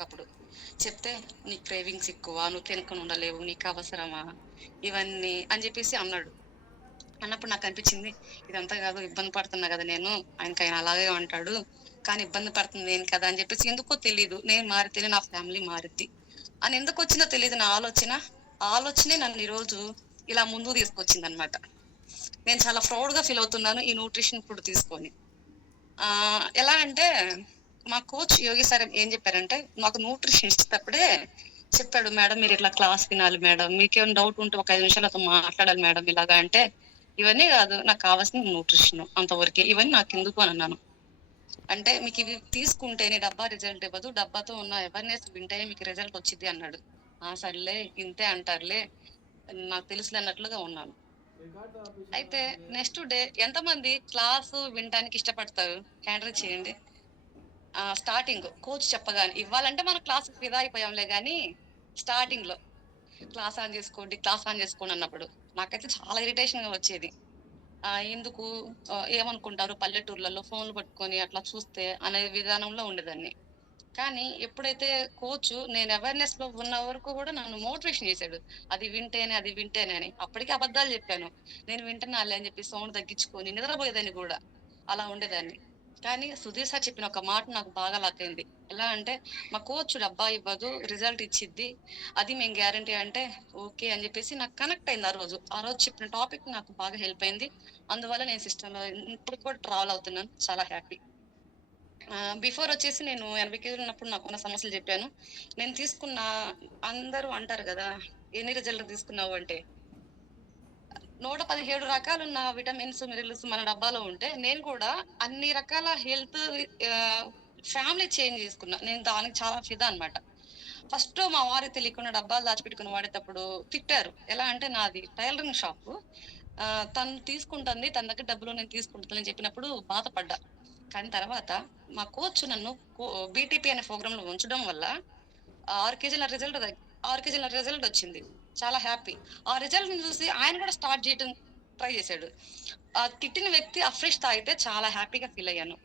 అప్పుడు చెప్తే, "నీకు క్రేవింగ్స్ ఎక్కువ, నువ్వు తినకుండా ఉండలేవు, నీకు అవసరమా? ఇవన్నీ" అని చెప్పేసి అన్నాడు. అన్నప్పుడు నాకనిపించింది, ఇదంతా కాదు, ఇబ్బంది పడుతున్నా కదా నేను. ఆయన అలాగే అంటాడు. కానీ ఇబ్బంది పడుతుంది నేను కదా అని చెప్పేసి ఎందుకో తెలీదు. నేను మారితేనే నా ఫ్యామిలీ మారిద్ది అని ఎందుకొచ్చిందో తెలీదు నా ఆలోచన. ఆ ఆలోచనే నన్ను ఈరోజు ఇలా ముందుకు తీసుకొచ్చిందనమాట. నేను చాలా ప్రౌడ్ గా ఫీల్ అవుతున్నాను ఈ న్యూట్రిషన్ ఫుడ్ తీసుకొని. ఎలా అంటే మా కోచ్ యోగి సార్ ఏం చెప్పారంటే, మాకు న్యూట్రిషన్ ఇచ్చేటప్పుడే చెప్పాడు, "మేడం మీరు ఇట్లా క్లాస్ వినాలి మేడం. మీకేమైనా డౌట్ ఉంటే ఒక 5 నిమిషాలు అతను మాట్లాడాలి మేడం ఇలాగా" అంటే, ఇవన్నీ కాదు నాకు కావాల్సింది న్యూట్రిషన్ అంతవరకే. ఇవన్నీ నాకెందుకు అని అన్నాను. అంటే మీకు ఇవి తీసుకుంటేనే డబ్బా రిజల్ట్ ఇవ్వదు. డబ్బాతో ఉన్న అవేర్‌నెస్ వింటేనే మీకు రిజల్ట్ వచ్చిద్ది అన్నాడు. ఆ! సర్లే ఇంతే అంటారులే, నాకు తెలుసులే అన్నట్లుగా ఉన్నాను. అయితే నెక్స్ట్ డే ఎంతమంది క్లాసు వినటానికి ఇష్టపడతారు? హ్యాండ్ రైజ్ చేయండి. స్టార్టింగ్ కోచ్ చెప్పగానే ఇవ్వాలంటే మనం క్లాస్‌కి ఫిదా అయిపోయాంలే గానీ, స్టార్టింగ్‌లో క్లాస్ ఆన్ చేసుకోండి అన్నప్పుడు నాకైతే చాలా ఇరిటేషన్‌గా వచ్చేది. ఎందుకు ఏమనుకుంటారు పల్లెటూర్లలో ఫోన్‌లు పట్టుకొని అట్లా చూస్తే అనే విధానంలో ఉండేదాన్ని. కానీ ఎప్పుడైతే కోచు నేను అవేర్‌నెస్‌లో ఉన్న వరకు గూడా నన్ను మోటివేషన్ చేసాడు. అది వింటేనే అని. అప్పటికి అబద్ధాలు చెప్పాను. నేను వింటున్నానులే అని చెప్పి సౌండ్ తగ్గించుకొని నిద్రపోయేదాన్ని గూడా. అలా ఉండేదాన్ని. కానీ సుధీర్ సార్ చెప్పిన ఒక మాట నాకు బాగా లాకైంది. ఎలా అంటే, మా కోచ్ డబ్బా ఇవ్వదు, రిజల్ట్ ఇచ్చిద్ది. అది మేము గ్యారంటీ అంటే, ఓకే అని చెప్పేసి నాకు కనెక్ట్ అయింది ఆ రోజు. ఆ రోజు చెప్పిన టాపిక్ నాకు బాగా హెల్ప్ అయింది. అందువల్ల నేను సిస్టమ్‌లో ఇప్పటికి కూడా ట్రావెల్ అవుతున్నాను. చాలా హ్యాపీ. బిఫోర్ వచ్చేసి నేను 80 కేజీలు ఉన్నప్పుడు నాకున్న సమస్యలు జెప్పాను. నేను తీసుకున్న అందరూ అంటారు గదా! ఎన్ని రిజల్ట్ తీసుకున్నావు అంటే, 117 రకాలున్న విటమిన్స్, మినరల్స్ మన డబ్బాలో ఉంటే, నేను కూడా అన్ని రకాల హెల్త్ ఆహ్, ఫ్యామిలీ చేంజ్ చేసుకున్నా. నేను దానికి చాలా ఫిదా అనమాట. ఫస్ట్ మా వారికి తెలియకుండా డబ్బాలు దాచిపెట్టుకొని వాడేటప్పుడు తిట్టారు. ఎలా అంటే నాది టైలరింగ్ షాపు. తను తీసుకుంటుంది. తన దగ్గర డబ్బులు నేను తీసుకుంటానని చెప్పినప్పుడు బాధపడ్డా. కానీ తర్వాత మా కోచ్ నన్ను కో బీటీపీ అనే ప్రోగ్రామ్‌లో ఉంచడం వల్ల 6 కేజీల రిజల్ట్ 6 కేజీల రిజల్ట్ వచ్చింది. చాలా హ్యాపీ. ఆ రిజల్ట్‌ని చూసి ఆయన కూడా స్టార్ట్ చేయటం ట్రై చేసాడు. ఆ తిట్టిన వ్యక్తి అఫ్రెష్ తాగితే చాలా హ్యాపీగా ఫీల్ అయ్యాను.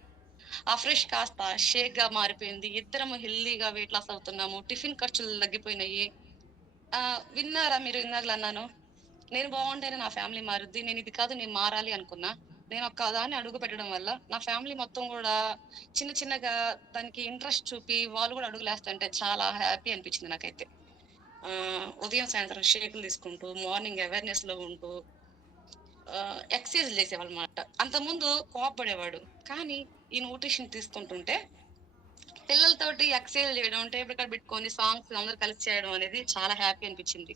అఫ్రెష్ కాస్త షేక్‌గా మారిపోయింది. ఇద్దరము హెల్తీగా వెయిట్ లాస్ అవుతున్నాము. టిఫిన్ ఖర్చులు తగ్గిపోయినాయి. విన్నారా మీరు ఇందాకల అన్నాను. నేను బాగుంటేనే నా ఫ్యామిలీ మారుద్ది. నేను ఇది కాదు నేను మారాలి అనుకున్నా. నేను ఒక్కదాన్ని అడుగు పెట్టడం వల్ల నా ఫ్యామిలీ మొత్తం గూడా చిన్న చిన్నగా దానికి ఇంట్రెస్ట్ చూపి వాళ్ళు గూడా అడుగులేస్తుంటే చాలా హ్యాపీ అనిపించింది నాకైతే. ఉదయం, సాయంత్రం షేకులు తీసుకుంటూ, మార్నింగ్ అవేర్‌నెస్‌లో ఉంటూ ఎక్సర్‌సైజ్‌లు చేసేవాళ్ళమాట. అంతకుముందు కోప్పడేవాడు. కానీ ఈ న్యూట్రిషన్ తీసుకుంటుంటే పిల్లలతోటి ఎక్సర్‌సైజ్‌లు చేయడం, టేబుల్ కాడ పెట్టుకొని సాంగ్స్ అందరూ కలిసి చేయడం అనేది చాలా హ్యాపీ అనిపించింది.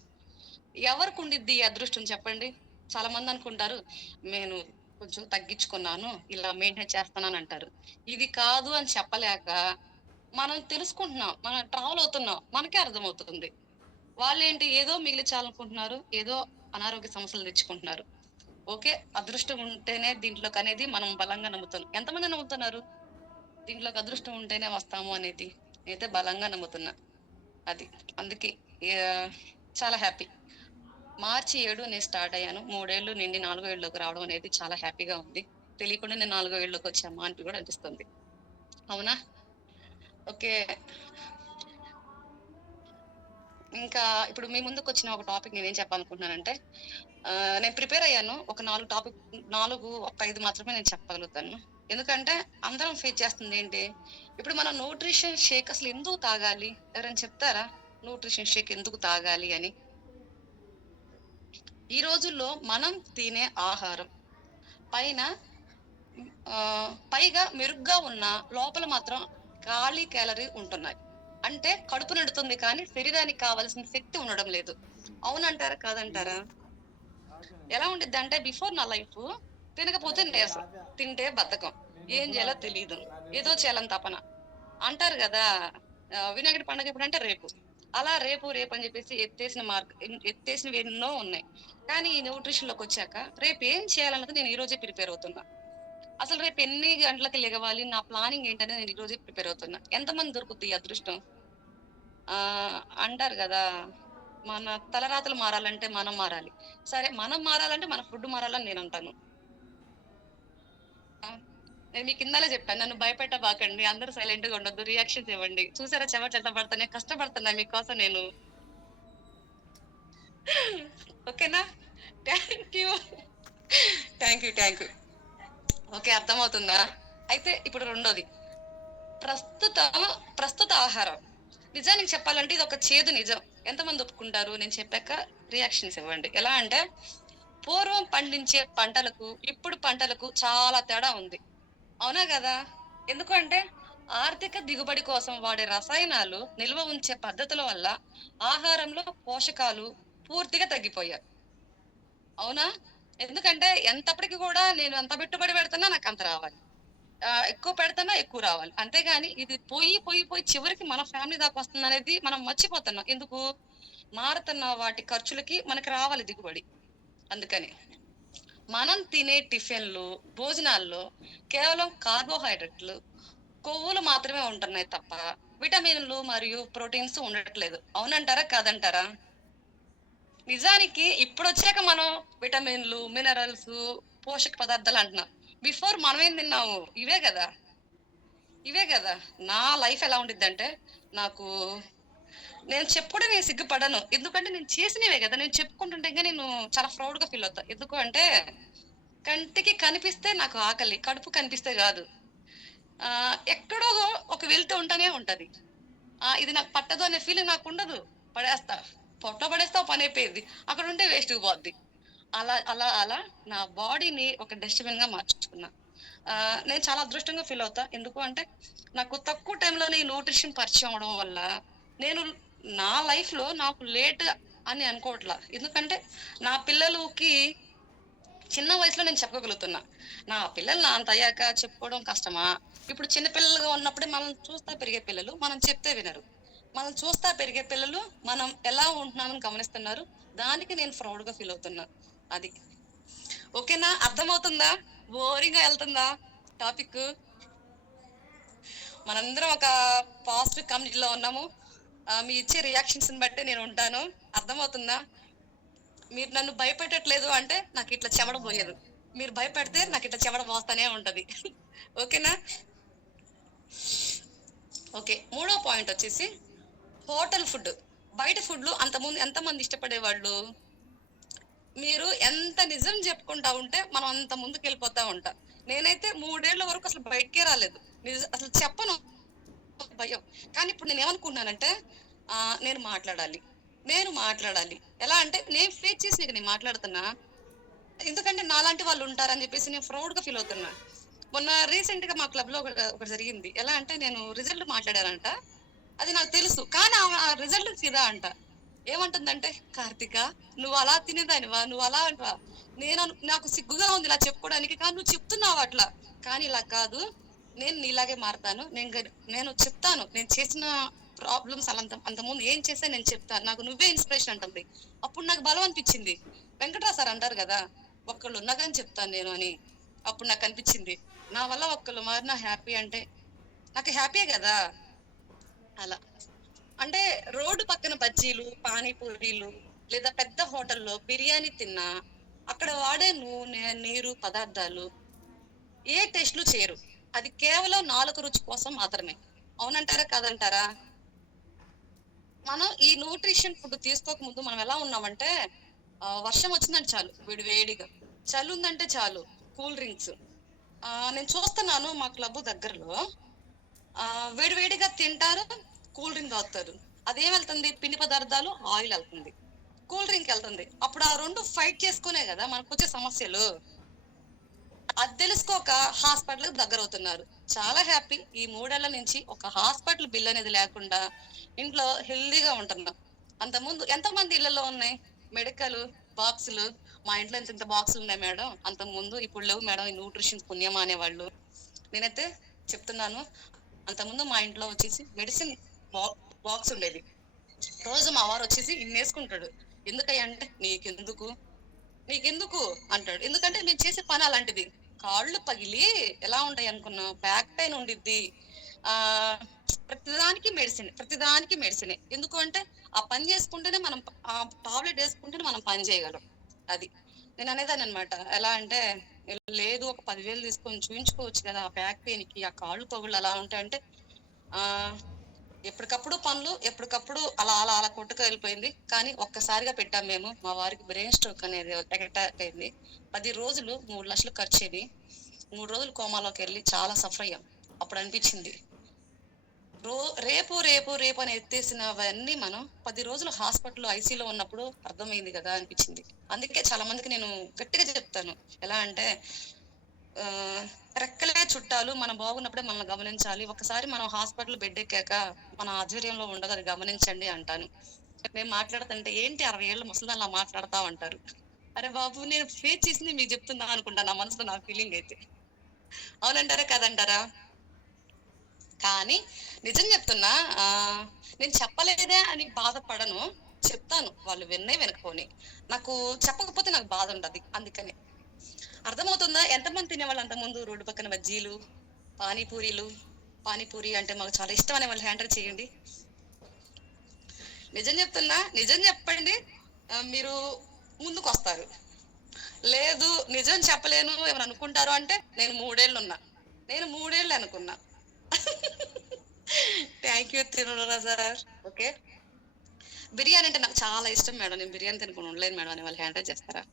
ఎవరికుండిద్ది ఈ అదృష్టం చెప్పండి? చాలా మందనుకుంటారు, నేను కొంచెం తగ్గించుకున్నాను, ఇలా మెయింటైన్ చేస్తున్నానంటారు. ఇది కాదు అని చెప్పలేక, మనం తెలుసుకుంటున్నాం. మనం ట్రావెల్ అవుతున్నాం. మనకే అర్థమవుతుంది. వాళ్ళేంటి ఏదో మిగిలిచ్చాలనుకుంటున్నారు. ఏదో అనారోగ్య సమస్యలు తెచ్చుకుంటున్నారు. ఓకే. అదృష్టం ఉంటేనే దీంట్లోకనేది మనం బలంగా నమ్ముతాం. ఎంతమంది నమ్ముతున్నారు? దీంట్లోకి అదృష్టం ఉంటేనే వస్తాము అనేది. నేనైతే బలంగా నమ్ముతున్నా. అది. అందుకే ఆహ్, చాలా హ్యాపీ. మార్చి 7 నేను స్టార్ట్ అయ్యాను. 3 ఏళ్ళు నిండి 4 ఏళ్ళలోకి రావడం అనేది చాలా హ్యాపీగా ఉంది. తెలియకుండా నేను 4 ఏళ్ళలోకొచ్చామా అని కూడా అనిపిస్తుంది. అవునా? ఓకే. ఇంకా ఇప్పుడు మీ ముందుకొచ్చిన ఒక టాపిక్ నేనేం చెప్పాలనుకుంటున్నానంటే, నేను ప్రిపేర్ అయ్యాను. ఒక 4, ఒక 5 మాత్రమే నేను చెప్పగలుగుతాను. ఎందుకంటే అందరం ఫేస్ చేస్తుందేంటి, ఇప్పుడు మనం న్యూట్రిషన్ షేక్ అసలు ఎందుకు తాగాలి? ఎవరైనా చెప్తారా? న్యూట్రిషన్ షేక్ ఎందుకు తాగాలి అని? ఈ రోజుల్లో మనం తినే ఆహారం పైన పైగా మెరుగ్గా ఉన్న లోపల మాత్రం ఖాళీ క్యాలరీ ఉంటున్నాయి. అంటే కడుపు నిండుతుంది కానీ శరీరానికి కావాల్సిన శక్తి ఉండడం లేదు. అవునంటారా? కాదంటారా? ఎలా ఉండిద్దంటే బిఫోర్ నా లైఫు తినకపోతే నీరసం, తింటే బద్ధకం. ఏం చేయాలో తెలీదు. ఏదో చేయాలని తపన. అంటారు గదా! వినాయకుడి పండగ ఎప్పుడంటే రేపు. అలా రేపు, రేపని జెప్పేసి ఎత్తేసినవి ఎన్నో ఉన్నాయి. కానీ ఈ న్యూట్రిషన్‌లోకొచ్చాక రేపేం చేయాలన్నది నేను ఈ రోజే ప్రిపేర్ అవుతున్నా. అసలు రేపు ఎన్ని గంటలకి లెగవాలి? నా ప్లానింగ్ ఏంటనేది నేను ఈ రోజే ప్రిపేర్ అవుతున్నా. ఎంతమందికి దొరుకుద్ది ఈ అదృష్టం? అంటారు గదా! మన తలరాతలు మారాలంటే మనం మారాలి. సరే మనం మారాలంటే మన ఫుడ్ మారాలని నేనంటాను. నేను మీకు ఇందాలే చెప్పాను. నన్ను భయపెట్టబాకండి. అందరూ సైలెంట్‌గా ఉండొద్దు. రియాక్షన్స్ ఇవ్వండి. చూసారా చెమటలు ఎట్లా పడుతున్నాయి. కష్టపడుతున్నా మీకోసం నేను. ఓకేనా? Thank you. Thank you. Thank you. Okay. అర్థమవుతుందా? అయితే ఇప్పుడు రెండోది. ప్రస్తుత ప్రస్తుత ఆహారం. నిజానికి చెప్పాలంటే ఇదొక చేదు నిజం. ఎంతమంది ఒప్పుకుంటారు? నేను చెప్పాక రియాక్షన్స్ ఇవ్వండి. ఎలా అంటే పూర్వం పండించే పంటలకు, ఇప్పుడు పంటలకు చాలా తేడా ఉంది. అవునా గదా! ఎందుకు అంటే ఆర్థిక దిగుబడి కోసం వాడే రసాయనాలు, నిల్వ ఉంచే పద్ధతుల వల్ల ఆహారంలో పోషకాలు పూర్తిగా తగ్గిపోయాయి. అవునా? ఎందుకంటే ఎంతప్పటికి గూడా నేను ఎంత పెట్టుబడి పెడుతున్నా నాకంత రావాలి. ఎక్కువ పెడుతున్నా ఎక్కువ రావాలి. అంతేగాని ఇది పోయి చివరికి మన ఫ్యామిలీ దాకొస్తుందనేది మనం మర్చిపోతున్నాం. ఎందుకు? మారుతున్న వాటి ఖర్చులకి మనకి రావాలి దిగుబడి. అందుకని. మనం తినే టిఫిన్‌లు, భోజనాల్లో కేవలం కార్బోహైడ్రేట్‌లు, కొవ్వులు మాత్రమే ఉంటున్నాయి తప్ప, విటమిన్‌లు మరియు ప్రోటీన్స్ ఉండట్లేదు. అవునంటారా? కాదంటారా? నిజానికి ఇప్పుడొచ్చాక మనం విటమిన్‌లు, మినరల్సు, పోషక పదార్థాలు అంటున్నాం. బిఫోర్ మనమేం తిన్నాము? ఇవే గదా! ఇవే గదా! నా లైఫ్ ఎలా ఉండిద్దంటే, నాకు నేను సిగ్గుపడను. ఎందుకంటే నేను చేసినవే గదా! నేను చెప్పుకుంటుంటే నేను చాలా ప్రౌడ్‌గా ఫీల్ అవుతా. ఎందుకు అంటే, కంటికి కనిపిస్తే నాకు ఆకలి. కడుపు కనిపిస్తే గాదు. ఎక్కడో ఒక వెళ్తూ ఉంటనే ఉంటది. ఇది నాకు పట్టదు అనే ఫీలింగ్ నాకుండదు. పడేస్తా. పొట్టలో పడేస్తే ఓ పనైపోయిద్ది. అక్కడుంటే వేస్ట్‌గా పోద్ది. అలా నా బాడీని ఒక డస్ట్‌బిన్‌గా మార్చుకున్నా. నేను చాలా అదృష్టంగా ఫీల్ అవుతా. ఎందుకు అంటే, నాకు తక్కువ టైంలోనే ఈ న్యూట్రిషన్ పరిచయం అవ్వడం వల్ల, నేను నా లైఫ్‌లో నాకు లేట్ అని అనుకోవట్లా. ఎందుకంటే, నా పిల్లలుకి చిన్న వయసులో నేను చెప్పగలుగుతున్నా. నా పిల్లలు నా అంత అయ్యాక చెప్పుకోవడం కష్టమా? ఇప్పుడు చిన్న పిల్లలుగా ఉన్నప్పుడే మనల్ని చూస్తా పెరిగే పిల్లలు, మనం చెప్తే వినరు. మనల్ని చూస్తా పెరిగే పిల్లలు, మనం ఎలా ఉంటున్నామని గమనిస్తున్నారు. దానికి నేను ప్రౌడ్‌గా ఫీల్ అవుతున్నా. అది. ఓకేనా? అర్థమవుతుందా? బోరింగ్‌గా ఎళ్తుందా టాపిక్కు? మనందరం ఒక పాజిటివ్ కమ్యూనిటీలో ఉన్నాము. మీ ఇచ్చే రియాక్షన్స్‌ని బట్టే నేనుంటాను. అర్థమవుతుందా? మీరు నన్ను భయపెట్టట్లేదు అంటే నాకిట్లా చెమట బోయదు. మీరు భయపెడితే నాకిట్లా చెమట బోస్తానే ఉంటది. ఓకేనా? ఓకే. మూడో పాయింటొచ్చేసి హోటల్ ఫుడ్. బయట ఫుడ్‌లు అంతకుముందు ఎంతమంది ఇష్టపడేవాళ్ళు? మీరు ఎంత నిజం జెప్పుకుంటా ఉంటే, మనం అంత ముందుకెళ్ళిపోతా ఉంటా. నేనైతే 3 ఏళ్ల వరకు అసలు బయటికే రాలేదు. అసలు చెప్పను భయం. కానీ ఇప్పుడు నేనేమనుకున్నానంటే నేను మాట్లాడాలి. నేను మాట్లాడాలి. ఎలా అంటే నేను ఫేస్ చేసి ఇక నేను మాట్లాడుతున్నా. ఎందుకంటే నాలాంటి వాళ్ళుంటారని జెప్పేసి నేను ప్రౌడ్‌గా ఫీల్ అవుతున్నా. మొన్న రీసెంట్‌గా మా క్లబ్‌లో ఒకటి జరిగింది. ఎలా అంటే నేను రిజల్ట్ మాట్లాడానంట. అది నాకు తెలుసు. కానీ ఆమె ఆ రిజల్ట్‌కి ఫిదా అంట. ఏమంటుందంటే, "కార్తీక నువ్వలా తినేదానివా? నువ్వలా అంటవా?" నాకు సిగ్గుగా ఉంది ఇలా చెప్పుకోవడానికి. కానీ నువ్వు చెప్తున్నావు అట్లా. కానీ ఇలా కాదు. నేను నీలాగే మారతాను. నేను చెప్తాను. నేను చేసిన ప్రాబ్లమ్స్ అంతకుముందు ఏం చేశా నేను చెప్తాను. నాకు నువ్వే ఇన్‌స్పిరేషన్ అంటుంది. అప్పుడు నాకు బలం అనిపించింది. వెంకట్రావు సార్ అంటారు గదా! "ఒక్కళ్ళున్నా గాని చెప్తాను నేను" అని. అప్పుడు నాకనిపించింది. నా వల్ల ఒక్కళ్ళు మారినా హ్యాపీ అంటే నాకు హ్యాపీయే గదా! అలా. అంటే రోడ్డు పక్కన బజ్జీలు, పానీపూరీలు లేదా పెద్ద హోటల్‌లో బిర్యానీ తిన్నా, అక్కడ వాడే నూనె, నీరు, పదార్థాలు ఏ టేస్ట్‌లు చేయరు. అది కేవలం నాలుక రుచి కోసం మాత్రమే. అవునంటారా? కాదంటారా? మనం ఈ న్యూట్రిషన్ ఫుడ్ తీసుకోకముందు మనం ఎలా ఉన్నామంటే వర్షం వచ్చిందంటే చాలు వేడి వేడిగా. చలుందంటే చాలు కూల్ డ్రింక్స్. నేను చూస్తున్నాను మా క్లబ్ దగ్గరలో వేడి వేడిగా తింటారు, కూల్ డ్రింక్ తాగుతారు. అదేమెళ్తుంది పిండి పదార్థాలు, ఆయిల్ ఎళ్తుంది. కూల్ డ్రింక్ ఎళ్తుంది. అప్పుడు ఆ 2 ఫైట్ చేసుకునే గదా మనకొచ్చే సమస్యలు. అది తెలుసుకోక హాస్పిటల్‌కి దగ్గరవుతున్నారు. చాలా హ్యాపీ. ఈ 3 ఏళ్ల నుంచి ఒక హాస్పిటల్ బిల్ అనేది లేకుండా ఇంట్లో హెల్తీగా ఉంటున్నాం. అంతకుముందు ఎంతమంది ఇళ్లలో ఉన్నాయి మెడికల్ బాక్సులు. మా ఇంట్లో ఇంతింత బాక్సులున్నాయి మేడం. అంతకుముందు ఇప్పుడు లేవు మేడం ఈ న్యూట్రిషన్స్ పుణ్యమా అనేవాళ్ళు. నేనైతే చెప్తున్నాను. అంతకుముందు మా ఇంట్లో వచ్చేసి మెడిసిన్ బా బాక్స్ ఉండేది. రోజు మా వారొచ్చేసి ఇన్నేసుకుంటాడు. ఎందుకయ్యా అంటే, "నీకెందుకు? నీకెందుకు?" అంటాడు. ఎందుకంటే నేను చేసే పని అలాంటిది. కాళ్ళు పగిలి ఎలా ఉంటాయనుకున్నావు? బ్యాక్ పెయిన్ ఉండిద్ది. ఆహ్, ప్రతిదానికి మెడిసినే. ఎందుకు అంటే, ఆ పని చేసుకుంటేనే మనం ఆ టాబ్లెట్ యేసుకుంటేనే మనం పని చేయగలం. అది. నేననేదాన్ననమాట. ఎలా అంటే లేదు ఒక 10,000 తీసుకొని చూయించుకోవచ్చు కదా ఆ బ్యాక్ పెయిన్ కి, ఆ కాళ్ళు పగుళ్ళు అలా ఉంటాయంటే ఆ ఎప్పటికప్పుడు పనులు ఎప్పటికప్పుడు అలా అలా అలా కొట్టుకు వెళ్ళిపోయింది. కానీ ఒక్కసారిగా పెట్టాం మేము. మా వారికి బ్రెయిన్ స్ట్రోక్ అనేది అటాక్ అయింది. 10 రోజులు 3,00,000 ఖర్చయింది. 3 రోజులు కోమాలోకి వెళ్ళి చాలా సఫర్ అయ్యాం. అప్పుడు అనిపించింది రో రేపు రేపు రేపు అని ఎత్తేసినవన్నీ మనం 10 రోజులు హాస్పిటల్ ఐసీలో ఉన్నప్పుడు అర్థమైంది కదా అనిపించింది. అందుకే చాలా మందికి నేను గట్టిగా చెప్తాను. ఎలా అంటే ఆ రెక్కలే చుట్టాలు, మనం బాగున్నప్పుడే మనల్ని గమనించాలి. ఒకసారి మనం హాస్పిటల్ బెడ్ ఎక్కాక మన ఆధ్వర్యంలో ఉండదు, అది గమనించండి అంటాను. మేము మాట్లాడుతుంటే ఏంటి 60 ఏళ్ళు ముసలిదానిలా మాట్లాడతా ఉంటారు. అరే బాబు, నేను ఫేస్ చేసింది మీకు చెప్తున్నా అనుకుంటా, నా మనసులో నా ఫీలింగ్ అయితే. అవునంటారా కాదంటారా? కానీ నిజం చెప్తున్నా, ఆ నేను చెప్పలేదే అని బాధపడను. చెప్తాను, వాళ్ళు విన్నే వినకపోని. నాకు చెప్పకపోతే నాకు బాధ ఉండదు. అందుకని అర్థమవుతుందా? ఎంతమంది తినేవాళ్ళు అంత ముందు రోడ్డు పక్కన బజ్జీలు, పానీపూరీలు. పానీపూరి అంటే మాకు చాలా ఇష్టం అనే వాళ్ళు హ్యాండల్ చేయండి. నిజం చెప్తున్నా, నిజం చెప్పండి. మీరు ముందుకు వస్తారు. లేదు నిజం చెప్పలేను ఏమైనా అనుకుంటారు అంటే, నేను 3 ఏళ్ళు ఉన్నా. నేను 3 ఏళ్ళు అనుకున్నా. Thank you Tirumala sir. Okay, biryani అంటే నాకు చాలా ఇష్టం మేడం. నేను బిర్యానీ తినకుండా ఉండలేను మేడం అని వాళ్ళు హ్యాండిల్ చేస్తారా?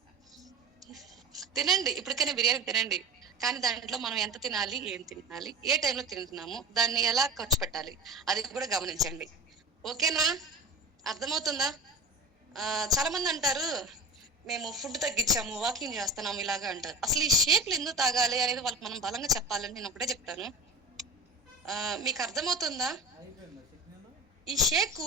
తినండి, ఇప్పటికైనా బిర్యానీ తినండి. కానీ దాంట్లో మనం ఎంత తినాలి, ఏం తినాలి, ఏ టైంలో తింటున్నాము, దాన్ని ఎలా ఖర్చు పెట్టాలి, అది కూడా గమనించండి. ఓకేనా? అర్థమవుతుందా? చాలా మంది అంటారు మేము ఫుడ్ తగ్గించాము, వాకింగ్ చేస్తున్నాము ఇలాగా అంటారు. అసలు ఈ షేక్లు ఎందుకు తాగాలి అనేది వాళ్ళకి మనం బలంగా చెప్పాలని నేను ఒకటే చెప్తాను. మీకు అర్థమవుతుందా? ఈ షేక్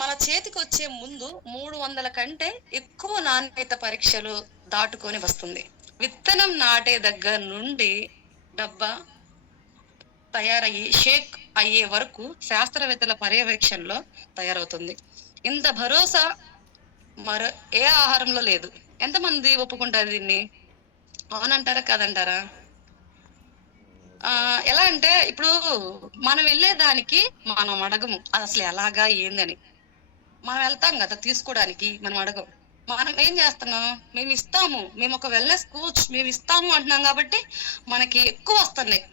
మన చేతికి వచ్చే ముందు 300 కంటే ఎక్కువ నాణ్యత పరీక్షలు దాటుకొని వస్తుంది. విత్తనం నాటే దగ్గర నుండి డబ్బా తయారయ్యి షేక్ అయ్యే వరకు శాస్త్రవేత్తల పర్యవేక్షణలో తయారవుతుంది. ఇంత భరోసా మరో ఏ ఆహారంలో లేదు. ఎంతమంది ఒప్పుకుంటారు దీన్ని? అవునంటారా కాదంటారా? ఎలా అంటే ఇప్పుడు మనం వెళ్ళేదానికి మనం అడగము అది అసలు ఎలాగా ఏందని. మనం వెళ్తాం కదా తీసుకోవడానికి, మనం అడగం. మనం ఏం చేస్తున్నాం, మేము ఇస్తాము, మేము ఒక వెల్నెస్ కోచ్ మేము ఇస్తాము అంటున్నాం కాబట్టి మనకి ఎక్కువ వస్తున్నాయి.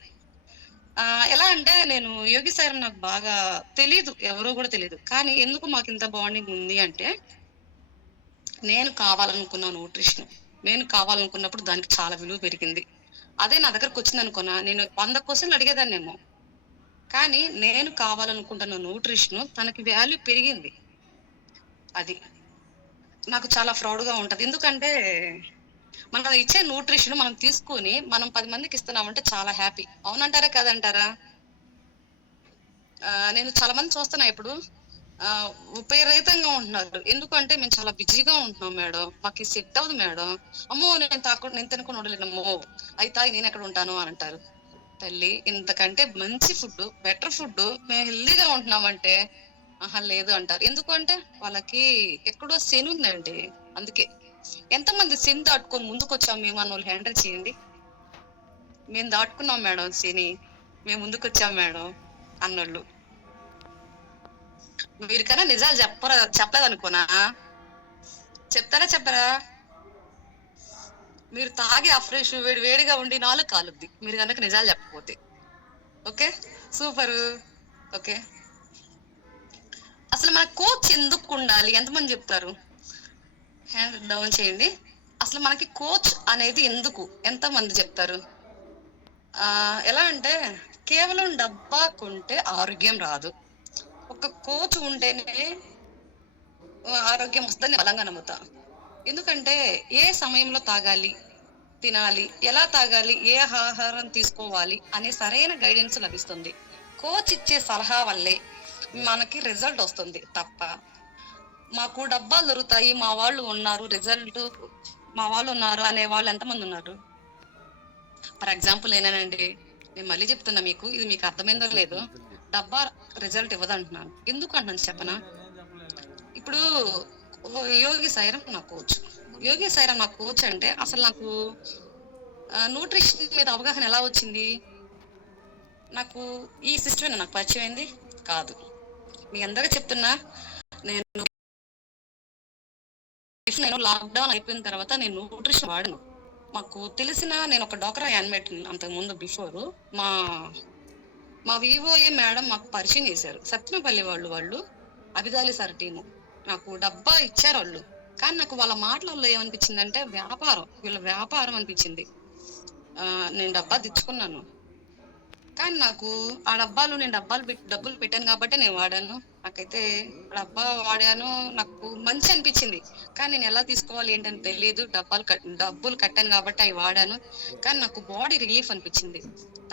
ఎలా అంటే నేను యోగి సార్ నాకు బాగా తెలీదు, ఎవరో కూడా తెలియదు. కానీ ఎందుకు మాకు ఇంత బాండింగ్ ఉంది అంటే, నేను కావాలనుకున్న న్యూట్రిషన్ నేను కావాలనుకున్నప్పుడు దానికి చాలా విలువ పెరిగింది. అదే నా దగ్గరకు వచ్చింది అనుకున్నా, నేను 100 క్వశ్చన్లు అడిగేదాన్నేమో. కానీ నేను కావాలనుకుంటున్న న్యూట్రిషన్ తనకి వాల్యూ పెరిగింది. అది నాకు చాలా ప్రౌడ్ గా ఉంటది. ఎందుకంటే మనం ఇచ్చే న్యూట్రిషన్ మనం తీసుకొని మనం 10 మందికి ఇస్తున్నామంటే చాలా హ్యాపీ. అవునంటారా కాదంటారా? నేను చాలా మంది చూస్తున్నా ఇప్పుడు విపరీతంగా ఉంటున్నారు. ఎందుకంటే మేము చాలా బిజీగా ఉంటున్నాం మేడం, మాకు సెట్ అవ్వదు మేడం. అమ్మో నేను తినకుండా ఉండలేనమ్మో, అయితే నేను ఎక్కడ ఉంటాను అని అంటారు. తల్లి, ఇంతకంటే మంచి ఫుడ్, బెటర్ ఫుడ్ మేము హెల్దీగా ఉంటున్నామంటే ఆహా లేదు అంటారు. ఎందుకంటే వాళ్ళకి ఎక్కడో శని ఉందండి. అందుకే ఎంతమంది శని దాటుకొని ముందుకు వచ్చాం మేము అన్న వాళ్ళు హ్యాండిల్ చేయండి. మేము దాటుకున్నాం మేడం శని, మేము ముందుకు వచ్చాం మేడం అన్నోళ్ళు. వీరికన్నా నిజాలు చెప్పలేదు అనుకోనా? చెప్తారా చెప్పరా? మీరు తాగి ఫ్రెష్ వేడిగా ఉండి 4 కాలుద్ది మీరు కనుక నిజాలు చెప్పకపోతే. Okay, super. ఓకే, అసలు మన కోచ్ ఎందుకు ఉండాలి? ఎంతమంది చెప్తారు? హ్యాండ్ డౌన్ చేయండి. అసలు మనకి కోచ్ అనేది ఎందుకు, ఎంతమంది చెప్తారు? ఎలా అంటే కేవలం డబ్బా కొంటే ఆరోగ్యం రాదు, ఒక కోచ్ ఉంటేనే ఆరోగ్యం వస్తుందని బలంగా నమ్ముతా. ఎందుకంటే ఏ సమయంలో తాగాలి, తినాలి, ఎలా తాగాలి, ఏ ఆహారం తీసుకోవాలి అనే సరైన గైడెన్స్ లభిస్తుంది. కోచ్ ఇచ్చే సలహా వల్లే మనకి రిజల్ట్ వస్తుంది తప్ప మాకు డబ్బాలు దొరుకుతాయి, మా వాళ్ళు ఉన్నారు, రిజల్ట్ మా వాళ్ళు ఉన్నారు అనే వాళ్ళు ఎంతమంది ఉన్నారు? ఫర్ ఎగ్జాంపుల్ నేనేనండి, నేను మళ్ళీ చెప్తున్నా, మీకు ఇది మీకు అర్థమైందో లేదో, డబ్బా రిజల్ట్ ఇవ్వదు అంటున్నాను. ఎందుకు అంటున్నాను చెప్పనా? ఇప్పుడు యోగి సాయిరాం నా కోచ్. యోగి సాయిరాం నా కోచ్ అంటే అసలు నాకు న్యూట్రిషన్ మీద అవగాహన ఎలా వచ్చింది? నాకు ఈ సిస్టమ్ నాకు పరిచయం అయింది కాదు. మీ అందరికీ చెప్తున్నా, నేను లాక్డౌన్ అయిపోయిన తర్వాత నేను న్యూట్రిషన్ వాడను. మాకు తెలిసిన నేను ఒక డోక్రా యాన్మేట్ అంతకు ముందు బిఫోర్ మా మా వివోఏ మేడం మాకు పరిచయం చేశారు. సత్యనపల్లి వాళ్ళు అభిదాలి సార్ టీము నాకు డబ్బా ఇచ్చారు వాళ్ళు. కానీ నాకు వాళ్ళ మాటలలో ఏమనిపించిందంటే వ్యాపారం, వీళ్ళ వ్యాపారం అనిపించింది. నేను డబ్బా తెచ్చుకున్నాను, కానీ నాకు ఆ డబ్బాలు నేను డబ్బులు పెట్టాను కాబట్టి నేను వాడాను. నాకైతే డబ్బా వాడాను, నాకు మంచి అనిపించింది. కానీ నేను ఎలా తీసుకోవాలి ఏంటని తెలియదు. డబ్బులు కట్టాను కాబట్టి అవి వాడాను. కానీ నాకు బాడీ రిలీఫ్ అనిపించింది.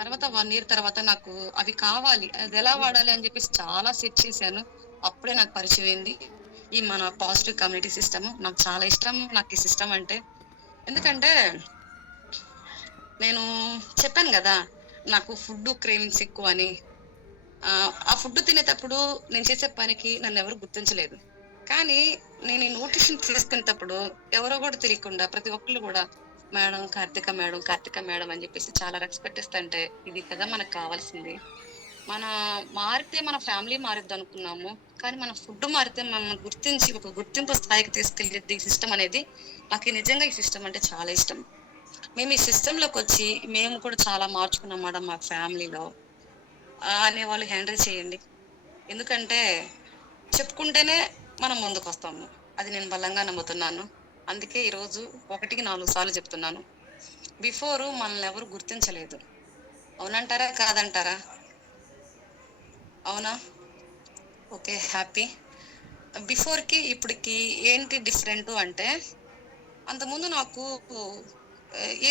తర్వాత 1 year తర్వాత నాకు అవి కావాలి, అది ఎలా వాడాలి అని చెప్పేసి చాలా సెర్చ్ చేశాను. అప్పుడే నాకు పరిచయం అయింది ఈ మన పాజిటివ్ కమ్యూనిటీ సిస్టమ్. నాకు చాలా ఇష్టం నాకు ఈ సిస్టమ్ అంటే. ఎందుకంటే నేను చెప్పాను కదా, నాకు ఫుడ్ క్రేవింగ్స్ ఎక్కువ అని. ఆ ఫుడ్ తినేటప్పుడు నేను చేసే పనికి నన్ను ఎవరు గుర్తించలేదు. కానీ నేను ఈ న్యూట్రిషన్ తీసుకునేటప్పుడు ఎవరో కూడా తెలియకుండా ప్రతి ఒక్కళ్ళు కూడా madam Karthika madam Karthika madam అని చెప్పేసి చాలా రెస్పెక్ట్ ఇస్తుంటే, ఇది కదా మనకు కావాల్సింది. మన మారితే మన ఫ్యామిలీ మారిద్ది అనుకున్నాము, కానీ మన ఫుడ్ మారితే మనం గుర్తించి ఒక గుర్తింపు స్థాయికి తీసుకెళ్ళేది ఈ సిస్టమ్ అనేది. నాకు నిజంగా ఈ సిస్టమ్ అంటే చాలా ఇష్టం. మేము ఈ సిస్టమ్ లోకి వచ్చి మేము కూడా చాలా మార్చుకున్నాం మేడం మా ఫ్యామిలీలో అనే వాళ్ళు హ్యాండిల్ చేయండి. ఎందుకంటే చెప్పుకుంటేనే మనం ముందుకు వస్తాము, అది నేను బలంగా నమ్ముతున్నాను. అందుకే ఈరోజు 1కి 4 సార్లు చెప్తున్నాను. బిఫోర్ మనల్ని ఎవరు గుర్తించలేదు. అవునంటారా కాదంటారా? అవునా? Okay, happy. బిఫోర్కి ఇప్పటికి ఏంటి డిఫరెంట్ అంటే, అంతకుముందు నాకు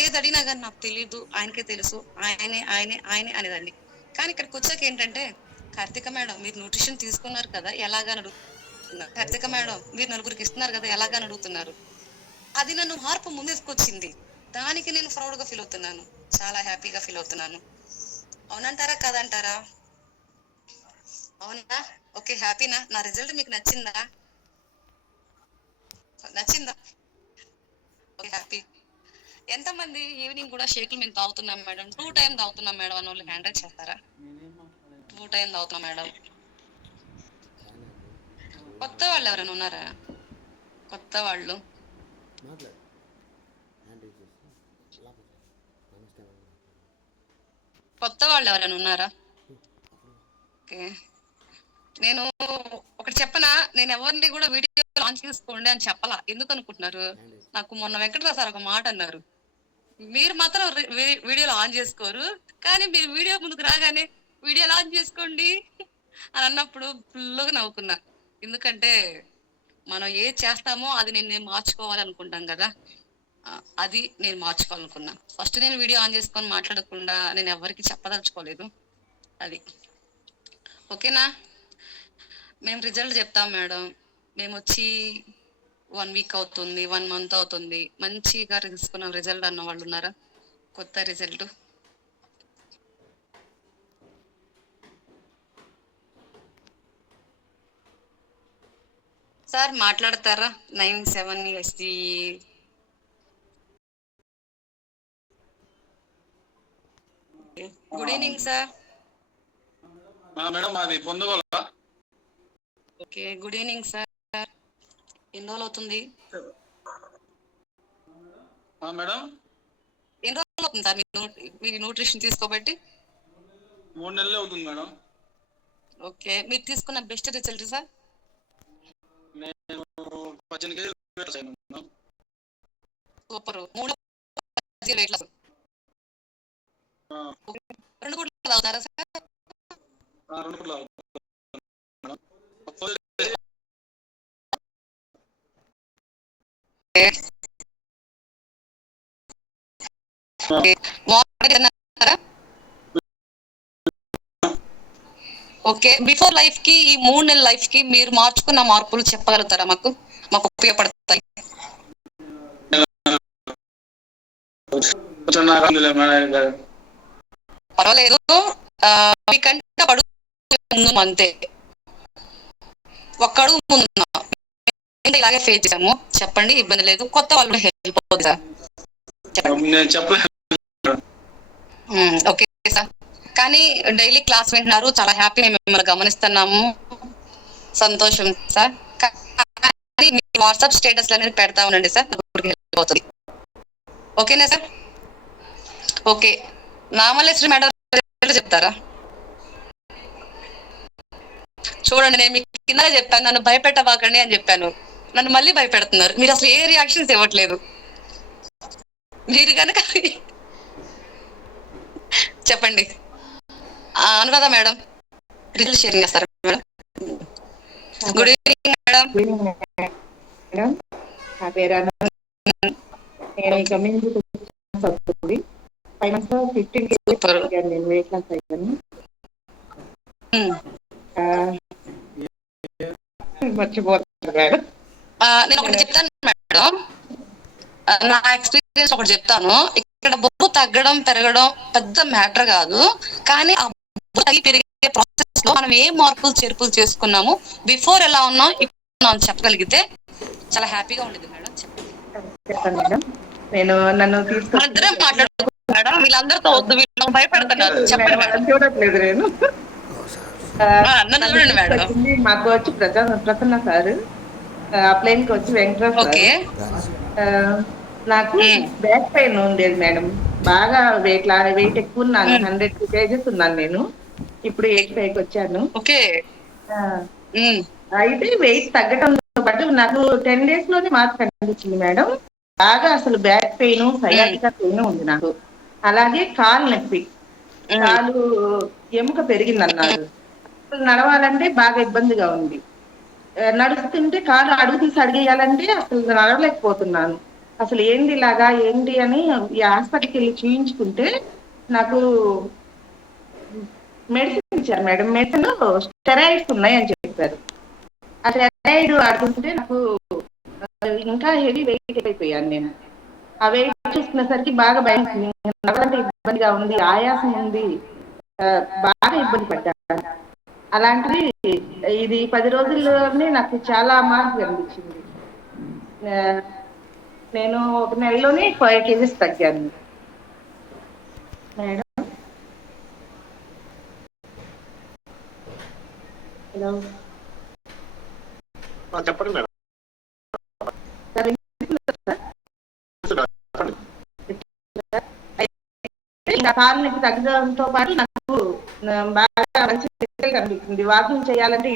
ఏది అడిగినా కానీ నాకు తెలీదు, ఆయనకే తెలుసు, ఆయనే ఆయనే ఆయనే అనేదాన్ని. కానీ ఇక్కడికి వచ్చాక ఏంటంటే, కార్తిక మేడం మీరు న్యూట్రిషన్ తీసుకున్నారు కదా ఎలాగని అడుగుతున్నారు, కార్తిక మేడం మీరు నలుగురికి ఇస్తున్నారు కదా ఎలాగని అడుగుతున్నారు. అది నన్ను మార్పు ముందేసుకొచ్చింది. దానికి నేను ప్రౌడ్ గా ఫీల్ అవుతున్నాను, చాలా హ్యాపీగా ఫీల్ అవుతున్నాను. అవునంటారా కాదంటారా? అవునా? ఓకే, హ్యాపీనా? నా రిజల్ట్ మీకు నచ్చిందా? నచ్చిందా? Okay, happy. ఎంతమంది ఈవినింగ్ కూడా షేకులు మేము తాగుతున్నాం మేడం, 2 టైం తాగుతున్నాం మేడం అన్న వాళ్ళు హ్యాండ్ రైజ్ చేస్తారా? 2 టైం తాగుతున్నాం మేడం. కొత్త వాళ్ళు ఎవరైనా ఉన్నారా? కొత్త వాళ్ళు కొత్త వాళ్ళు ఎవరైనా ఉన్నారా? ఓకే, నేను ఒకటి చెప్పనా, నేను ఎవరిని కూడా వీడియో లాంచ్ చేసుకోండి అని చెప్పలా. ఎందుకు అనుకుంటున్నారు? నాకు మొన్న వెంకటరావు సార్ ఒక మాట అన్నారు, మీరు మాత్రం వీడియోలో ఆన్ చేసుకోరు, కానీ మీరు వీడియో ముందుకు రాగానే వీడియో లాంచ్ చేసుకోండి అని అన్నప్పుడు ఫుల్గా నవ్వుకున్నా. ఎందుకంటే మనం ఏది చేస్తామో అది నేను మార్చుకోవాలనుకుంటాం కదా, అది నేను మార్చుకోవాలనుకున్నా. ఫస్ట్ నేను వీడియో ఆన్ చేసుకొని మాట్లాడకుండా నేను ఎవరికి చెప్పదలుచుకోలేదు. అది ఓకేనా? మేము రిజల్ట్ చెప్తాం మేడం. మేము వచ్చి 1 week అవుతుంది, 1 month అవుతుంది. మంచిగా తీసుకున్న రిజల్ట్ అన్న వాళ్ళు ఉన్నారా? కొత్త రిజల్ట్ సార్ మాట్లాడతారా? 97SG. Good evening sir. Madam మాది Pondugula. Okay, good evening sir. ఎన్ని రోజులు అవుతుంది మేడం? ఎన్ని రోజులు అవుతుంది సార్ మీరు న్యూట్రిషన్ తీసుకోబట్టి? 3 నెలలు అవుతుంది మేడం. ఓకే, మీరు తీసుకున్న బెస్ట్ రిజల్ట్ సార్? నేను 18 kg సూపర్. 3 weight loss. 2 పూటలు తాగుతారా సార్? 2 పూటలు. ఓకే, బిఫోర్ లైఫ్ కి ఈ 3 నెలల లైఫ్ కి మీరు మార్చుకున్న మార్పులు చెప్పగలుగుతారా? మాకు ఉపయోగపడతాయి. పర్వాలేదు, మీకంటే ముందు అంతే, ఒక్కడుగు ముందు ఇలాగే ఫేస్ చేసాము. చెప్పండి, ఇబ్బంది లేదు. కొత్త వాళ్ళు హెల్ప్ అవుతుంది సార్, చెప్పండి. ఓకే సార్, కానీ డైలీ క్లాస్ వింటున్నారు, చాలా హ్యాపీ. మేము మిమ్మల్ని గమనిస్తున్నాము, సంతోషం సార్. కానీ మీ వాట్సాప్ స్టేటస్ అనేది పెడతా ఉండండి సార్, హెల్ప్ అవుతుంది. ఓకేనా సార్? ఓకే, నామలేశ్వరి మేడం చెప్తారా? చూడండి, నేను మీకు కింద చెప్పాను నన్ను భయపెట్టబాకండి అని చెప్పాను, నన్ను మళ్ళీ భయపెడుతున్నారు. మీరు అసలు ఏ రియాక్షన్స్ ఇవ్వట్లేదు. మీరు కనుక చెప్పండి. అనురాధ మేడం రిజల్ట్ షేరింగ్ చేస్తారా madam? Good evening madam. Madam నా పేరు నేను కమ్యూనిటీ 5 months 15 kg నేను వెయిట్ లాస్ అయ్యాను. మర్చిపోతాను మేడం. నేను ఒకటి చెప్తాను మేడం, నా ఎక్స్పీరియన్స్ ఒకటి చెప్తాను. ఇక్కడ బొగ్గు తగ్గడం పెరగడం పెద్ద మ్యాటర్ కాదు, కానీ ఆ బొగ్గు తగ్గి పెరిగే ప్రాసెస్ లో మనం ఏ మార్పులు చేర్పులు చేసుకున్నాము, బిఫోర్ ఎలా ఉన్నాం ఇప్పుడు చెప్పగలిగితే చాలా హ్యాపీగా ఉండేది మేడం. చెప్పండి మేడం. నేను నన్ను తీసుకుని మాట్లాడుతున్నాను మేడం, వీళ్ళందరితో వద్దు, వీళ్ళు భయపెడుతున్నారు. చెప్పండి. చూడట్లేదు నేను. చూడండి మేడం. మాకు వచ్చి ప్రసన్న సార్, ప్లేన్ కి వచ్చి వెంకటరావు సార్. నాకు బ్యాక్ పెయిన్ ఉండేది మేడం, బాగా వెయిట్ ఎక్కువ ఉన్నాను, 100 kgs ఉన్నాను నేను. ఇప్పుడు 85 వచ్చాను. అయితే వెయిట్ తగ్గడంతో పాటు నాకు 10 days లోనే మార్పు కనిపించింది మేడం. బాగా అసలు బ్యాక్ పెయిన్, సయాటికా పెయిన్ ఉంది నాకు. అలాగే కాలు నొప్పి, కాలు ఎముక పెరిగింది అన్నారు. నడవాలంటే బాగా ఇబ్బందిగా ఉంది. నడుస్తుంటే కాలు అడుగు తీసి అడిగేయాలంటే అసలు నడవలేకపోతున్నాను. అసలు ఏంటి ఇలాగా ఏంటి అని ఈ హాస్పిటల్కి వెళ్ళి చూయించుకుంటే నాకు మెడిసిన్ ఇచ్చారు మేడం. మెడిసిన్ స్టెరాయిడ్స్ ఉన్నాయని చెప్పారు. ఆ స్టెరాయిడ్ ఆడుతుంటే నాకు ఇంకా హెవీ వెయిట్ అయిపోయాను నేను. ఆ వెయిట్ చూసుకునేసరికి బాగా భయం, నడవాలంటే ఇబ్బందిగా ఉంది, ఆయాసం ఉంది, బాగా ఇబ్బంది పడ్డాను. అలాంటిది ఇది 10 రోజుల్లోనే నాకు చాలా మార్పు కనిపించింది. నేను 1 నెలలోనే 5 kgs తగ్గాను మేడం. హలో చెప్పండి మేడం. ఇంకా కాలు నొప్పి తగ్గడంతో పాటు నాకు బాగా మంచి కనిపిస్తుంది. వాకింగ్ చేయాలంటే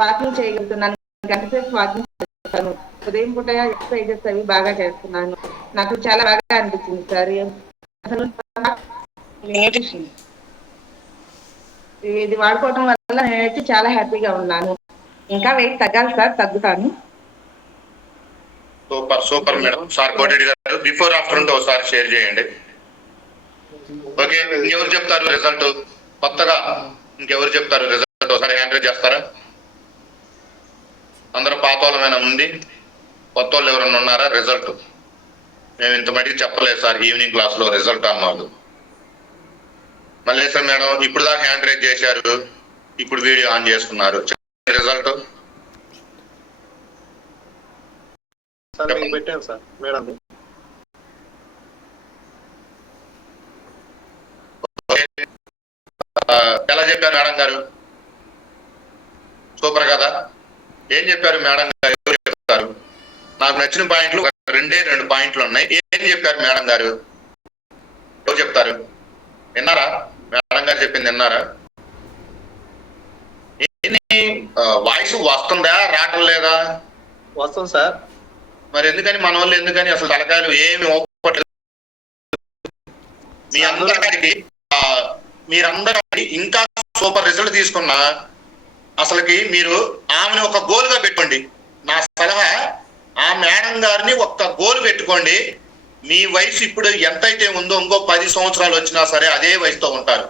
వాకింగ్ చేయగలుగుతున్నాను, గంట సేపు వాకింగ్ చేస్తాను. ఉదయం పూట ఎక్సర్సైజెస్ అవి బాగా చేస్తున్నాను. నాకు చాలా బాగా అనిపించింది సార్. అసలు ఇది వాడుకోవడం వల్ల నేనైతే చాలా హ్యాపీగా ఉన్నాను. ఇంకా వెయిట్ తగ్గాలి సార్, తగ్గుతాను. Super super madam. సార్ కోటెడ్ గారు బిఫోర్ ఆఫ్టర్ ఉంటే ఒకసారి షేర్ చేయండి. ఓకే, ఇంకెవరు చెప్తారు రిజల్ట్? కొత్తగా ఇంకెవరు చెప్తారు రిజల్ట్? ఒకసారి హ్యాండ్ రైజ్ చేస్తారా? అందరూ పాత వాళ్ళమైనా ఉంది, కొత్త వాళ్ళు ఎవరైనా ఉన్నారా? రిజల్ట్ మేము ఇంత మటుకు చెప్పలేదు సార్ ఈవినింగ్ క్లాస్ లో రిజల్ట్ అన్నారు. మల్లేశ్వర్ మేడం ఇప్పుడు దాకా హ్యాండ్ రైజ్ చేశారు, ఇప్పుడు వీడియో ఆన్ చేసుకున్నారు. రిజల్ట్ పెట్టాను సార్ మేడం. ఎలా చెప్పారు మేడం గారు? సూపర్ కదా? ఏం చెప్పారు మేడం గారు? ఎవరు చెప్తారు? నాకు నచ్చిన పాయింట్లు 2 పాయింట్లు ఉన్నాయి. ఏం చెప్పారు మేడం గారు? ఎవరు చెప్తారు? విన్నారా? మేడం గారు చెప్పింది విన్నారా? వాయిస్ వస్తుందా రావటం లేదా? వస్తుంది సార్. మరి ఎందుకని మన వాళ్ళు ఎందుకని అసలు తలకాయలు ఏమి ఒప్పట్లేదు? మీరందరికీ ఇంకా సూపర్ రిజల్ట్ తీసుకున్నా అసలుకి మీరు ఆమెను ఒక గోల్ గా పెట్టుకోండి. నా సలహా, ఆ మేడం గారిని ఒక్క గోల్ పెట్టుకోండి. మీ వయసు ఇప్పుడు ఎంతైతే ఉందో ఇంకో 10 సంవత్సరాలు వచ్చినా సరే అదే వయసుతో ఉంటారు.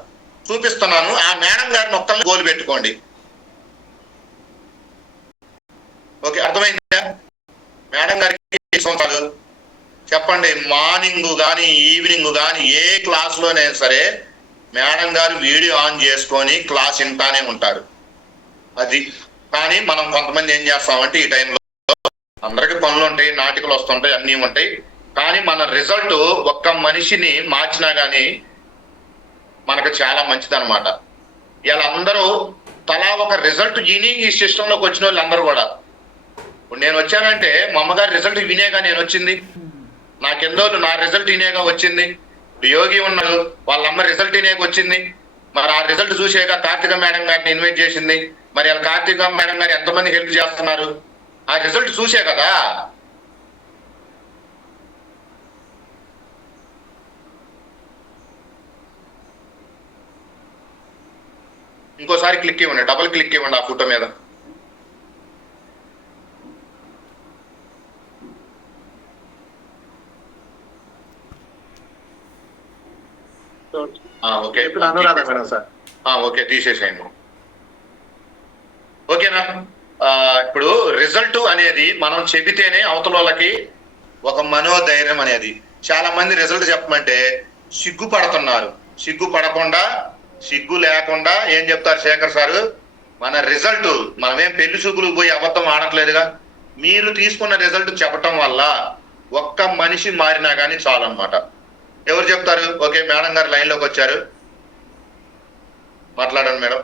చూపిస్తున్నాను, ఆ మేడం గారిని ఒక్కరిని గోల్ పెట్టుకోండి. ఓకే, అర్థమైందా? మేడం గారికి 10 సంవత్సరాలు చెప్పండి. మార్నింగ్ కానీ ఈవినింగ్ కానీ ఏ క్లాస్ లోనే సరే మేడం గారు వీడియో ఆన్ చేసుకొని క్లాస్ వింటానే ఉంటారు. అది కానీ మనం కొంతమంది ఏం చేస్తామంటే ఈ టైంలో అందరికి పనులు ఉంటాయి, నాటికలు వస్తుంటాయి, అన్నీ ఉంటాయి. కానీ మన రిజల్ట్ ఒక్క మనిషిని మార్చినా కానీ మనకు చాలా మంచిది అనమాట. ఇలా అందరూ తలా ఒక రిజల్ట్ విని ఈ సిస్టంలోకి వచ్చిన వాళ్ళు అందరూ కూడా, ఇప్పుడు నేను వచ్చానంటే మా అమ్మగారి రిజల్ట్ వినేగా నేను వచ్చింది. నాకెందోళ్ళు నా రిజల్ట్ ఇనేగా వచ్చింది, యోగి ఉన్నారు వాళ్ళ అమ్మ రిజల్ట్ ఇనేగా వచ్చింది. మరి ఆ రిజల్ట్ చూసాక కార్తిక మేడం గారిని ఇన్వైట్ చేసింది. మరి వాళ్ళ కార్తిక మేడం గారు ఎంతమంది హెల్ప్ చేస్తున్నారు ఆ రిజల్ట్ చూసే కదా. ఇంకోసారి క్లిక్ ఇవ్వండి, డబుల్ క్లిక్ ఇవ్వండి ఆ ఫోటో మీద. ఓకే ఇప్పుడు అనురాధ మేడం సార్. ఓకే తీసేసేయండి. ఓకేనా. ఇప్పుడు రిజల్ట్ అనేది మనం చెబితేనే అవతల వాళ్ళకి ఒక మనోధైర్యం అనేది. చాలా మంది రిజల్ట్ చెప్పమంటే సిగ్గుపడుతున్నారు. సిగ్గుపడకుండా, సిగ్గు లేకుండా ఏం చెప్తారు శేఖర్ సారు, మన రిజల్ట్ మనమేం పెళ్లి చూపులు పోయి అబద్ధం ఆడట్లేదుగా. మీరు తీసుకున్న రిజల్ట్ చెప్పటం వల్ల ఒక్క మనిషి మారినా కానీ చాలు అన్నమాట. ఎవరు చెప్తారు? ఓకే మేడం గారు లైన్ లోకి వచ్చారు, మాట్లాడండి మేడం.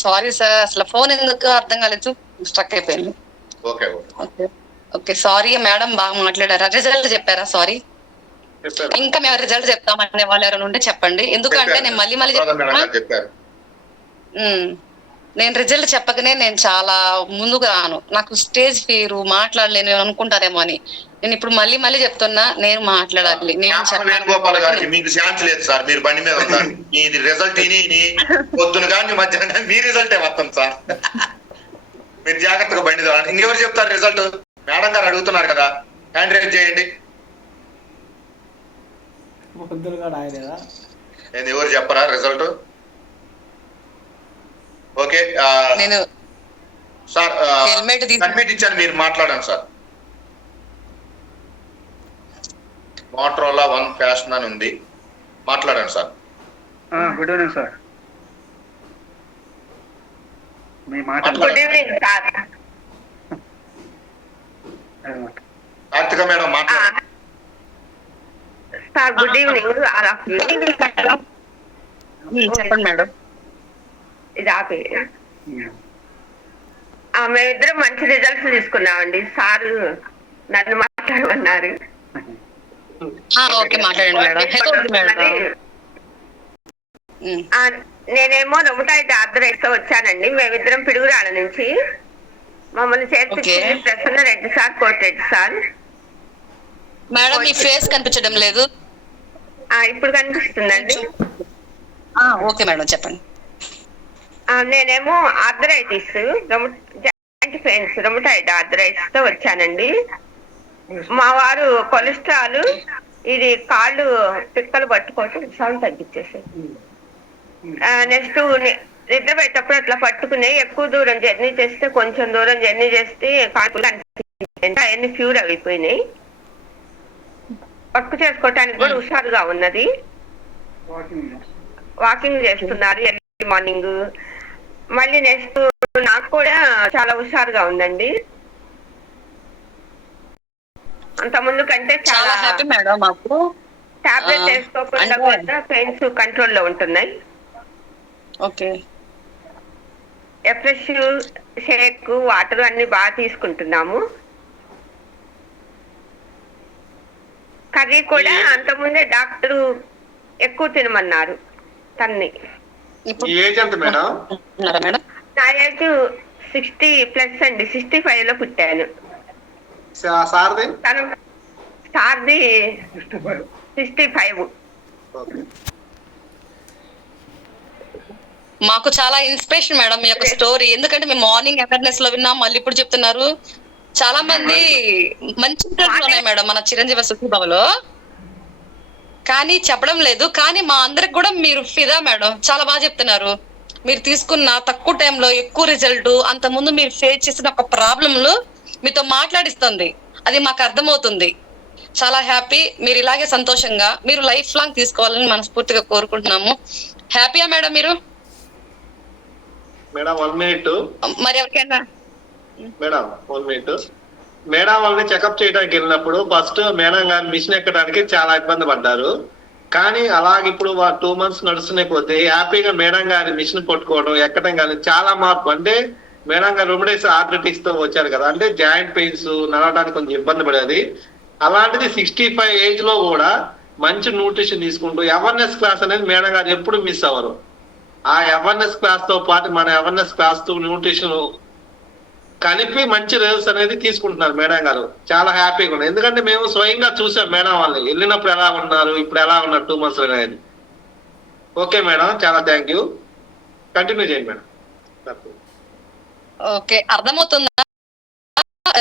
సారీ సార్, అసలు ఫోన్ ఎందుకు అర్థం కాలేదు, స్ట్రక్ అయిపోయింది. Okay okay okay sorry madam, బాగా మాట్లాడారా? రిజల్ట్ చెప్పారా? సారీ. ఇంకా మేము రిజల్ట్ చెప్తామనే వాళ్ళు ఎవరైనా ఉంటే చెప్పండి, ఎందుకంటే నేను మళ్ళీ మళ్ళీ చెప్పారు. నేను రిజల్ట్ చెప్పకనే నేను చాలా ముందుకు రాను, నాకు స్టేజ్ ఫియర్, మాట్లాడలేను అనుకుంటారేమో అని. నేను ఇప్పుడు మళ్ళీ మళ్ళీ చెప్తున్నా, నేను మాట్లాడాలి. వేణుగోపాల్ గారికి మీకు ఛాన్స్ లేదు సార్, మీరు బండి మీద ఉన్నారు. ఇది రిజల్ట్ పొద్దున కానీ మధ్యాహ్నం మీ రిజల్టే మొత్తం సార్. మీరు జాగ్రత్తగా బండి ద్వారా. ఇంకెవరు చెప్తారు రిజల్ట్? మేడం గారు అడుగుతున్నారు కదా, హ్యాండ్ రైజ్ చేయండి. ఎవరు చెప్పరా రిజల్ట్? ఓకే నేను సార్ సబ్మిట్ ఇచ్చాను, మీరు మాట్లాడండి సార్. మోటరోలా 1 ఫ్యాషన్ అని ఉంది, మాట్లాడండి sir. Good evening sir. Good evening sir. Karthika madam మాట్లాడండి సార్. Good evening. చెప్పండి మేడం. ఇది ఆపి. మేమిద్దరం మంచి రిజల్ట్స్ తీసుకున్నామండి. సార్ నన్ను మాట్లాడమన్నారు. ఓకే మాట్లాడండి మేడం. నేనేమో రొమటాయిడ్ ఆర్థరైటిస్ తో వచ్చానండి. మేమిద్దరం పిడుగురాళ్ళ నుంచి. మమ్మల్ని చేర్పించింది Prasanna Reddy sir, Kotireddy sir. Madam మీ ఫేస్ కనిపించడం లేదు. ఇప్పుడు కనిపిస్తుందండి. ఓకే మేడం చెప్పండి. నేనేమో arthritis, joint pains, rheumatoid arthritis తో వచ్చానండి. మా వారు కొలెస్ట్రాల్, ఇది కాళ్ళు పిక్కలు పట్టుకోవటం, సౌండ్ తగ్గించేసారు. నెక్స్ట్ నిద్ర పెట్టేటప్పుడు అట్లా పట్టుకుని ఎక్కువ దూరం జర్నీ చేస్తే, కొంచెం దూరం జర్నీ చేస్తే కాళ్ళు అవన్నీ ఫ్యూర్ అయిపోయినాయి. వర్క్ చేసుకోవటానికి కూడా హుషారుగా ఉన్నది. వాకింగ్ చేస్తున్నారు ఎర్లీ మార్నింగ్. మళ్ళీ నెక్స్ట్ నాకు కూడా చాలా హుషారుగా ఉందండి. అంత ముందు కంటే చాలా హ్యాపీ మేడం. మాకు టాబ్లెట్ వేసుకోకుండా కూడా పెయిన్స్ కంట్రోల్లో ఉంటున్నాయి. ఓకే. ఫ్రెష్ షేక్, వాటర్ అన్ని బాగా తీసుకుంటున్నాము. కర్రీ కూడా అంతకుముందే డాక్టర్ ఎక్కువ తినమన్నారు తన్ని. ఏజ్ ఎంత మేడం? నా ఏజ్ 60+ అండి. 65 లో పుట్టాను. సార్ది? సార్ది 65. మాకు చాలా ఇన్స్పిరేషన్ మేడం మీ యొక్క స్టోరీ. ఎందుకంటే మేము మార్నింగ్ అవేర్నెస్ లో విన్నాం, మళ్ళీ ఇప్పుడు చెప్తున్నారు. చాలా మంది మంచి ఇంటర్వ్యూలు ఉన్నాయి మేడం మన చిరంజీవి సుఖీభావలో, కానీ చెప్పడం లేదు. కానీ మా అందరికి కూడా మీరు ఫిదా మేడం, చాలా బాగా చెప్తున్నారు. మీరు తీసుకున్న తక్కువ టైంలో ఎక్కువ రిజల్ట్, అంత ముందు మీరు ఫేస్ చేసిన ఒక ప్రాబ్లంలు మీతో మాట్లాడిస్తుంది, అది మాకు అర్థమవుతుంది. చాలా హ్యాపీ. మీరు ఇలాగే సంతోషంగా మీరు లైఫ్ లాంగ్ తీసుకోవాలని మనస్ఫూర్తిగా కోరుకుంటున్నాము. హ్యాపీయా మేడం మీరు? Madam 1 minute. మరి ఎవరికైనా మేడం 1 minute. మేడం వాళ్ళని చెకప్ చేయడానికి వెళ్ళినప్పుడు ఫస్ట్ మేడం గారు మిషన్ ఎక్కడానికి చాలా ఇబ్బంది పడ్డారు. కానీ అలాగే ఇప్పుడు 2 months నడుస్తున్న కొద్దీ హ్యాపీగా మేడం గారి మిషన్ పట్టుకోవడం, ఎక్కడం కానీ చాలా మార్పు. అంటే మేడం గారు రుమటైటిస్ ఆర్థరైటిస్ తో వచ్చారు కదా, అంటే జాయింట్ పెయిన్స్ నడవడానికి కొంచెం ఇబ్బంది పడేది. అలాంటిది 65 ఏజ్ లో కూడా మంచి న్యూట్రిషన్ తీసుకుంటూ అవేర్నెస్ క్లాస్ అనేది మేడం గారు ఎప్పుడు మిస్ అవ్వరు. ఆ అవేర్నెస్ క్లాస్ తో పాటు మన అవేర్నెస్ క్లాస్ తో న్యూట్రిషన్ కలిపి మంచి రిజల్ట్స్ అనేది తీసుకుంటున్నారు మేడం గారు. చాలా హ్యాపీగా ఉంది. ఎందుకంటే మేము స్వయంగా చూసాం మేడం వాళ్ళని, వెళ్ళినప్పుడు ఎలా ఉన్నారు, ఇప్పుడు ఎలా ఉన్నారు 2 months అనేది. ఓకే మేడం, చాలా థ్యాంక్ యూ. కంటిన్యూ చేయండి మేడం. ఓకే, అర్థమవుతుందా?